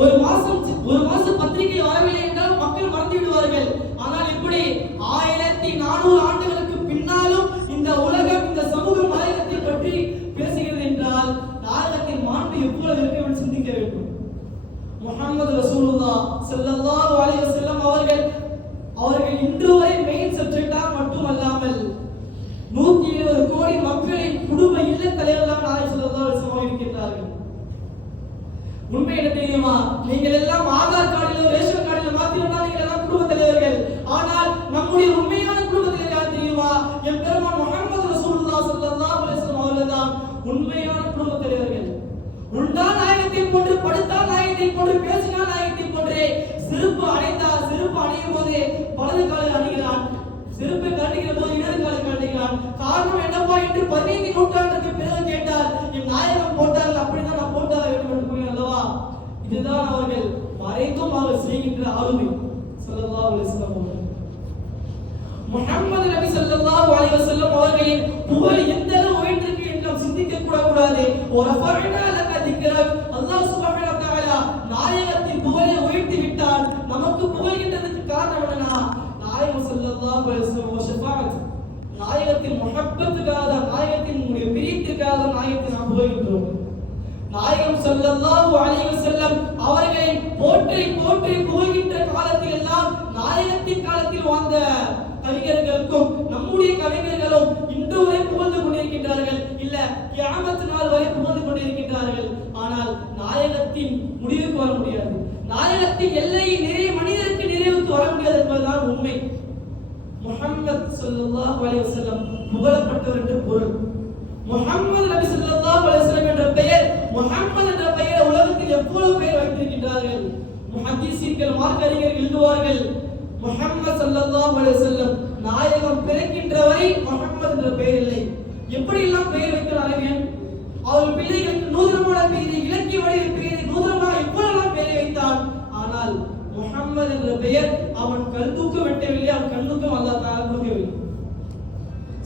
ஒரு மாசம் பத்திரிகை வரவில்லை என்றால் மக்கள் மறந்து விடுவார்கள். ஆனால் இப்படி 1400 ஆண்டுகளுக்கு பின்னாலும் இந்த உலகம், இந்த சமூகம் நாயகத்தை பற்றி பேசுகிறது என்றால் நாயகத்தின் மாண்பு எவ்வளவு இருக்க வேண்டும் சிந்திக்க வேண்டும். முஹம்மது ரசூலுல்லாஹ் ஸல்லல்லாஹு அலைஹி வஸல்லம் அவர்கள் இன்று வரை மெயின் சப்ஜெக்டாக மட்டுமல்லாமல் 170 கோடி மக்களின் குடும்ப இல்ல தலைவர்களாக நாயகம் ஸல்லல்லாஹு அலைஹி வஸல்லம் இருக்கின்றார்கள். உண்மை என்ன தெரியுமா? நீங்கள் எல்லாம் ஆதார் கார்டிலோ ரேஷன் கார்டிலோ மாத்திரம்தான் நீங்கள் எல்லாம் குடும்ப தலைவர்கள். ஆனால் நம்முடைய உண்மையான குடும்ப தலைவர் யார் தெரியுமா? என் பெருமான் முஹம்மது ரசூலுல்லாஹ் ஸல்லல்லாஹு அலைஹி வஸல்லம் அவர்கள்தான் உண்மையான குடும்ப தலைவர்கள். உண்டா நாயகத்தை போன்று, படுத்தா நாயகத்தை போன்று, பேசினா நாயகத்தை போன்று, செருப்பு அணிந்தால் செருப்பு அணியும் போது வலது காலில் அணிகிறான், செருப்பை கழட்டுகிற போது இடது காலில் கழட்டுகிறான். காரணம் என்னப்பா என்று 15 நூற்றாண்டுக்கு பிறகு கேட்டால், என் நாயகம் போட்டார்கள் அப்படிதான் நான் போட்டாக வேண்டும் என்று கூறினார் அல்லவா? இதுதான் அவர்கள் மறைந்தும் அவர் செய்கின்ற ஆளுமை. ஸல்லல்லாஹு அலைஹி வஸல்லம் முஹம்மது நபி ஸல்லல்லாஹு அலைஹி வஸல்லம் அவர்களின் புகழ் எந்த அளவு உயர்ந்திருக்கு என்று நாம் சிந்திக்க கூடாது. ஒரு ஃபர்னா லக திக்ரக், அல்லாஹ் சுப்ஹானஹு வ தஆலா நாயகத்தின் புகழை உயர்த்தி விட்டால் நமக்கு புகழ்கின்றதுக்கு காரணம் என்னன்னா, நாயகம் ஸல்லல்லாஹு அலைஹி வஸல்லம் ஷஃபாஅத், நாயகத்தின் முஹப்பத்துக்காக, நாயகத்தின் பிரியத்திற்காக நாயகத்தை நாம் புகழ்கின்றோம். நாயகம் ஸல்லல்லாஹு அலைஹி வஸல்லம் அவர்களை போற்றி போற்றி புகழ்கின்ற காலத்தில் எல்லாம் நாயகத்தின் காலத்தில் வாழ்ந்த கவிஞர்களுக்கும் நம்முடைய கவிஞர்களும் இன்று வரை புகழ்ந்து கொண்டிருக்கின்றார்கள். இல்ல கியாமத் நாள் வரை புகழ்ந்து கொண்டிருக்கின்றார்கள். ஆனால் நாயகத்தின் முடிவுக்கு வர முடியாது. நாயகத்தின் எல்லையை நிறைய மனிதருக்கு நிறைவுக்கு வர முடியாது என்பதுதான் உண்மை. முஹம்மது ஸல்லல்லாஹு அலைஹி வஸல்லம் புகழப்பட்டவர் என்று பொருள். முஹம்மது நபி ஸல்லல்லாஹு அலைஹி வஸல்லம் என்ற பெயர், முஹம்மது என்ற பெயர் உலகத்தில் எவ்வளவு பேர் வைத்திருக்கின்றார்கள். முஹத்திஸீன்கள், மார்க்க அறிஞர்கள் எழுதுவார்கள், முஹம்மது ஸல்லல்லாஹு அலைஹி வஸல்லம் நாயகம் பிறக்கின்ற வரை முஹம்மது என்ற பெயர் இல்லை. எப்படி எல்லாம் பெயர் வைக்கிறார்கள்? அவர் பிள்ளைகளுக்கு நூதனமான பெயரை, இலக்கிய வடிவில் பெயரை, நூதனமாக எவ்வளவு பெயரை வைத்தான். ஆனால் முஹம்மது என்ற பெயர் அவன் கல்துக்கும் வெட்டவில்லை, அவன் கண்ணுக்கும் அல்லாஹ் தஆலா கொடுக்கவில்லை.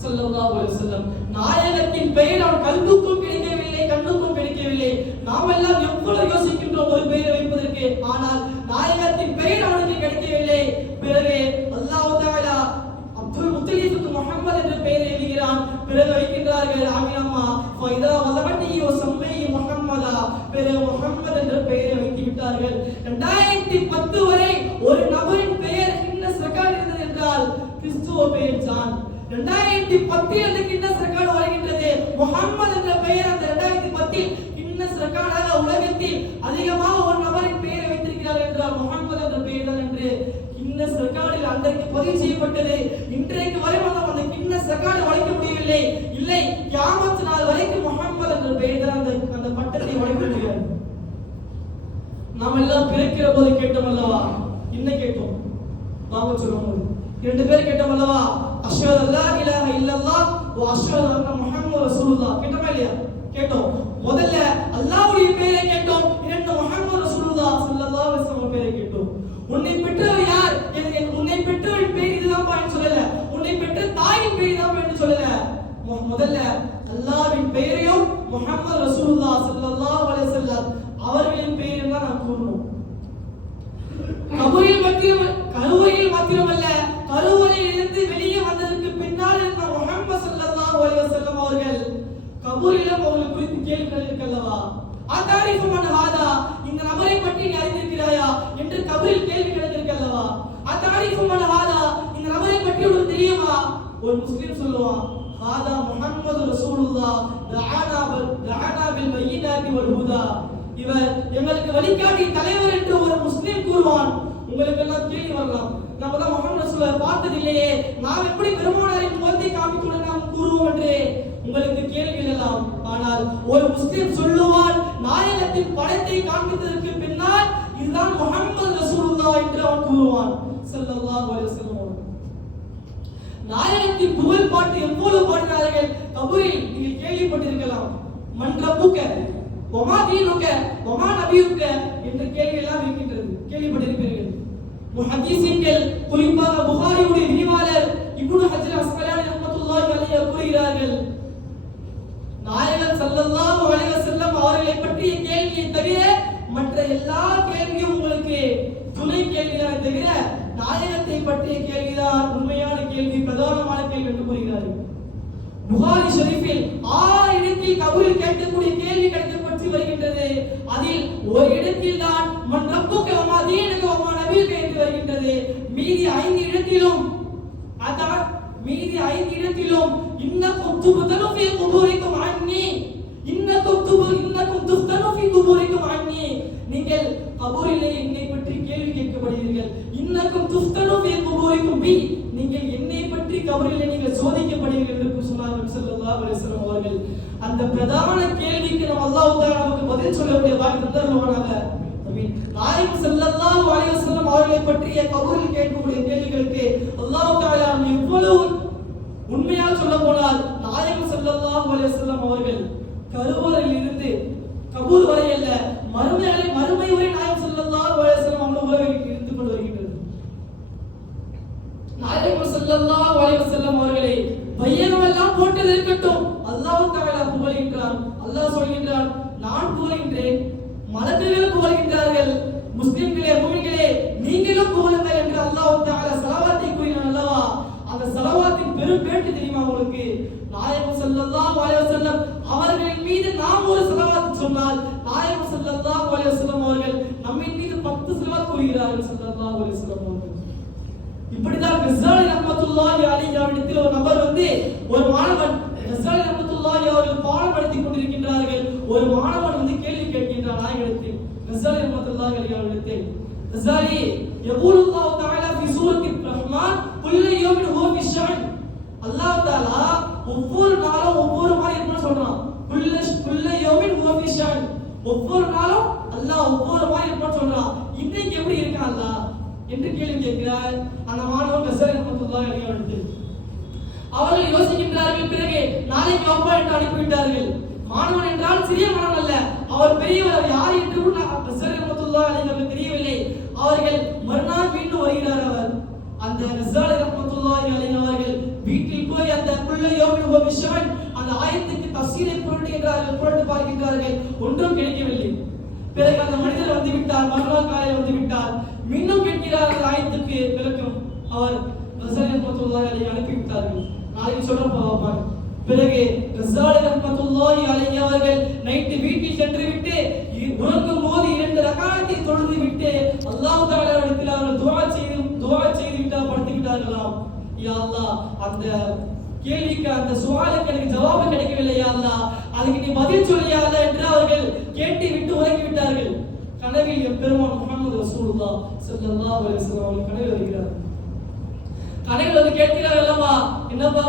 ஸல்லல்லாஹு அலைஹி வஸல்லம் நாயகத்தின் பெயர் அவன் கல்துக்கும் கிடைக்கவில்லை, கண்ணுக்கும் கிடைக்கவில்லை. நாம் எல்லாம் எவ்வளவு யோசிக்கின்றோம் ஒரு பெயரை வைப்பதற்கு. ஆனால் நாயகத்தின் பெயர் அவனுக்கு கிடைக்கவில்லை. பிறகு அல்லாஹ் தஆலா அப்துல் முத்தலிஃப்க்கு முஹம்மது என்ற பெயரை எழுதுகிறான். பிறகு வைக்கின்றார்கள் ஆமினம்மா ஃபைதா வலவதி வஸம்மை முஹம்மதா, பிறகு முஹம்மது என்ற பெயரை வைத்து விட்டார்கள். 2010 வரை ஒரு நபரின் பெயர் கின்னஸ் ரெக்கார்ட் இருந்தது என்றால் கிறிஸ்துவ பெயர் ஜான். 2010 அந்த கின்னஸ் ரெக்கார்ட் வருகின்றது. முஹம்மது என்ற பெயர் அந்த 2010 கின்னஸ் ரெக்கார்டாக உலகத்தில் அதிகமாக ஒரு நபரின் பெயரை வைத்திருக்கிறார் என்றால் முஹம்மது என்ற பெயர் தான் என்று கின்னஸ் ரெக்கார்டில் அன்றைக்கு பதிவு செய்யப்பட்டது. இன்றைக்கு வரை அந்த கின்னஸ் ரெக்கார்டு வளைக்க முடியவில்லை. இல்லை, கியாமத் நாள் வரைக்கும் முஹம்மது என்ற பெயர் தான் அந்த பட்டத்தை வளைக்க முடியாது. நாம் எல்லாம் பிறக்கிற போது கேட்டோம் அல்லவா? என்ன கேட்டோம்? பாபா சொல்லும்போது 2 பேர் கேட்டோம் அல்லவா? அஷ்ஹது அல்லா இலாஹ இல்லல்லாஹ் வ அஷ்ஹது அன்ன முஹம்மது ரசூலுல்லாஹ் கேட்டோமா இல்லையா? கேட்டோம். முதல்ல அல்லாஹ்வுடைய பெயரை கேட்டோம், இரண்டு முஹம்மது ரசூலுல்லாஹ் ஸல்லல்லாஹு அலைஹி வஸல்லம் பெயரை கேட்டோம். உன்னை பெற்றவர் யார்? உன்னை பெற்றவரின் பெயர் இதுதான் பான்னு சொல்லல, உன்னை பெற்ற தாயின் பெயர் தான் என்று சொல்லல. முதல்ல அல்லாஹ்வின் பெயரையும் முஹம்மது ரசூலுல்லாஹ் ஸல்லல்லாஹு அலைஹி வஸல்லம் அவர்களின் பெயரையும் தான் நாம் கூறணும். கருவறையில் மாத்திரமல்ல, கருவறையில் இருந்து வெளியே வந்ததற்கு பின்னால் இருந்த முஹம்மது ஸல்லல்லாஹு அலைஹி வஸல்லம் அவர்கள் கபூரிலும் அவர்கள் குறித்து கேள்விகள் இருக்கல்லவா? அதாரிஃபு மன் ஹாதா, இந்த நபரை பற்றி நீ அறிந்திருக்கிறாயா என்று கபூரில் கேள்விகள் இருக்கல்லவா? அதாரிஃபு மன் ஹாதா, இந்த நபரை பற்றி உனக்கு தெரியுமா? ஒரு முஸ்லிம் சொல்லுவான், ஹாதா முஹம்மது ரசூலுல்லாஹ் தஆனா பில் பையினாத்தி வல் ஹுதா, இவர் எங்களுக்கு வழிகாட்டி தலைவர் என்று ஒரு முஸ்லிம் கூறுவான். உங்களுக்கு எல்லாம் கேள்வி வரலாம், நம்ம தான் முஹம்மது ரசூலுல்லாஹ் பார்த்தது இல்லையே, நாம் எப்படி பெருமானாரின் முகத்தை காமித்துடன் நாம் கூறுவோம் என்று உங்களுக்கு கேள்வி எழலாம். ஆனால் ஒரு முஸ்லிம் சொல்லுவான், நாயகத்தின் படத்தை காண்பித்ததற்கு பின்னால் இதுதான் முஹம்மது ரசூலுல்லாஹ் என்று அவன் கூறுவான். ஸல்லல்லாஹு அலைஹி வஸல்லம் நாயகத்தின் புகழ் பாட்டு எவ்வளவு பாடினார்கள். கபூரில் நீங்கள் கேள்விப்பட்டிருக்கலாம், மன் ரப்புக வமா தீனுக வமா நபியுக என்ற கேள்வி எல்லாம் இருக்கின்றது, கேள்விப்பட்டிருப்பீர்கள். முஹத்திஸீன்கள், குறிப்பாக புகாரியுடைய விரிவாளர் இப்னு ஹஜர் அஸ்கலானி ரஹ்மத்துல்லாஹி அலைஹி கூறுகிறார்கள், நாயகம் ஸல்லல்லாஹு அலைஹி வஸல்லம் அவர்களை பற்றிய கேள்வியை தவிர மற்ற எல்லா கேள்வியும் உங்களுக்கு துணை கேள்விதான் தவிர நாயகத்தை பற்றிய கேள்விதான் உண்மையான கேள்வி, பிரதானமான கேள்வி என்று கூறுகிறார்கள். புகாரி ஷரீஃபில் 6 இடத்தில் கபரில் கேட்கக்கூடிய கேள்வி கிடைக்கப்பட்டு வருகின்றது. அதில் ஒரு இடத்தில் தான் மன் ரப்புக வமா தீனுக வமா நபியுக என்று வருகின்றது. மீதி 5 இடத்திலும் இன்னக்கும் துப்தனு ஃபீ குபூரிக்கும் அன்னி, இன்னக்கும் துப்தனு ஃபீ குபூரிக்கும் அன்னி, நீங்கள் கபரிலே என்னை பற்றி கேள்வி கேட்கப்படுவீர்கள். இன்னக்கும் துப்தனு ஃபீ குபூரிக்கும் பி, நீங்கள் என்னை பற்றி கபரிலே நீங்கள் சோதிக்கப்படுவீர்கள் என்று சொன்னார்கள் ஸல்லல்லாஹு அலைஹி வஸல்லம் அவர்கள். அந்த பிரதான கேள்விக்கு நம்ம அல்லாஹ் தஆலா நமக்கு பதில் சொல்லக்கூடிய வாய்ப்பு தருவானாக. ஆமீன். நாயகம் ஸல்லல்லாஹு அலைஹி வஸல்லம் அவர்களை பற்றிய கபரில் கேட்கக்கூடிய கேள்விகளுக்கு அல்லாஹ் தஆலா எவ்வளவு உண்மையாக சொல்ல போனால் நாயகம் ஸல்லல்லாஹு அலைஹி வஸல்லம் அவர்கள் கருவறையில் இருந்து கபூர் வரை அல்ல, மறுமை வரை நாயகம் ஸல்லல்லாஹு அலைஹி வஸல்லம் அவர்கள் உறவில் இருந்து கொண்டு வருகின்றது. நாயகம் ஸல்லல்லாஹு அலைஹி வஸல்லம் அவர்களை பையனமெல்லாம் போட்டது இருக்கட்டும், அல்லாஹ் தஆலா புகழ்கின்றான். அல்லாஹ் சொல்கின்றான், நான் புகழ்கின்றேன், மலக்குகள் புகழ்கின்றார்கள், முஸ்லிம்களே முஃமின்களே நீங்களும் புகழுங்கள் என்று அல்லாஹ் தஆலா ஸலவாத்தை கூறினான் அல்லவா? அந்த ஸலவாத்தின் பெரும் பேட்டு தெரியுமா உங்களுக்கு? நாயகம் ஸல்லல்லாஹு அலைஹி வஸல்லம் அவர்கள் மீது நாம் ஒரு ஸலவாத் சொன்னால் நாயகம் ஸல்லல்லாஹு அலைஹி வஸல்லம் அவர்கள் நம்மின் மீது 10 ஸலவாத் கூறுகிறார்கள் ஸல்லல்லாஹு அலைஹி வஸல்லம் அவர்கள். இப்படிதான் கஸாலி ரஹ்மத்துல்லாஹி அலைஹி அவரிடத்தில் ஒரு நபர் வந்து ஒரு மாணவன் கஸாலி ரஹ்மத்துல்லாஹி அவர்கள் பாடம் நடத்திக் கொண்டிருக்கின்றார்கள். ஒரு மாணவன் வந்து கேள்வி கேட்கின்றான் நாயகத்தில் கஸாலி ரஹ்மத்துல்லாஹி அலைஹி அவரிடத்தில், கஸாலி யகூலுல்லாஹு தஆலா ஃபீ சூரத்தி ரஹ்மான் குல்லு யௌமின் ஹுவ ஃபீ ஷஅன், அல்லாஹ் தஆலா ஒவ்வொரு நாளும் ஒவ்வொரு மாதிரி இருக்குன்னு சொல்றான். குல்லு யௌமின் ஹுவ ஃபீ ஷஅன், ஒவ்வொரு நாளும் அல்லாஹ் ஒவ்வொரு மாதிரி இருக்குன்னு சொல்றான். இன்னைக்கு எப்படி இருக்கான் அல்லாஹ் என்று கேள்வி கேட்கிறார் அந்த மாணவன் கஸாலி ரஹ்மத்துல்லாஹி அலைஹி அவர்கள். அவர்கள் யோசிக்கின்றார்கள். பிறகு நாளைக்கு அப்பா என்று அனுப்பிவிட்டார்கள். மாணவன் என்றால் சிறிய மாணவன் அல்ல, அவர் பெரியவர், யார் என்று கஸாலி ரஹ்மத்துல்லாஹி அலைஹி அவர்கள் தெரியவில்லை. அவர்கள் மறுநாள் மீண்டும் வருகிறார். அவர் அந்த கஸாலி ரஹ்மத்துல்லாஹி அலைஹி அவர்கள் வீட்டில் போய் அந்த குல்லு யௌமின் ஹுவ ஃபீ ஷஅன் அந்த ஆயத்துக்கு தஃசீரை புரட்டி பார்க்கின்றார்கள். ஒன்றும் கிடைக்கவில்லை. பிறகு அந்த மனிதர் வந்து விட்டார், மறுநாள் காலையில் வந்து விட்டார். மீண்டும் கேட்கிறார்கள் ஆயத்துக்கு விளக்கம். அவர் கஸாலி ரஹ்மத்துல்லாஹி அலைஹி அனுப்பிவிட்டார்கள். நாளைக்கு சொல்ற பாப்பாங்க. பிறகு கஸாலி ரஹ்மத்துல்லாஹி அலைஹி அவர்கள் நைட் வீட்டில் சென்று விட்டு உறங்கும் போது 2 ரகாத்தை தொழுது விட்டு அல்லாஹ் தஆலா இடத்தில் அவர்கள் துஆ செய்து விட்டு படுத்துக்கிட்டார்களாம். யா அல்லாஹ், அந்த கேள்விக்கு அந்த சுவாலுக்கு எனக்கு ஜவாபு கிடைக்கவில்லை யா அல்லாஹ், அதுக்கு நீ பதில் சொல்லு யா அல்லாஹ் என்று அவர்கள் கேட்டு விட்டு உறங்கி விட்டார்கள். கனவில் எம்பெருமான் முஹம்மது ரசூலுல்லாஹ் ஸல்லல்லாஹு அலைஹி வஸல்லம் அவர்கள் கனவில் வருகிறார். கனவில் வந்து கேட்கிறார் அல்லவா, என்னப்பா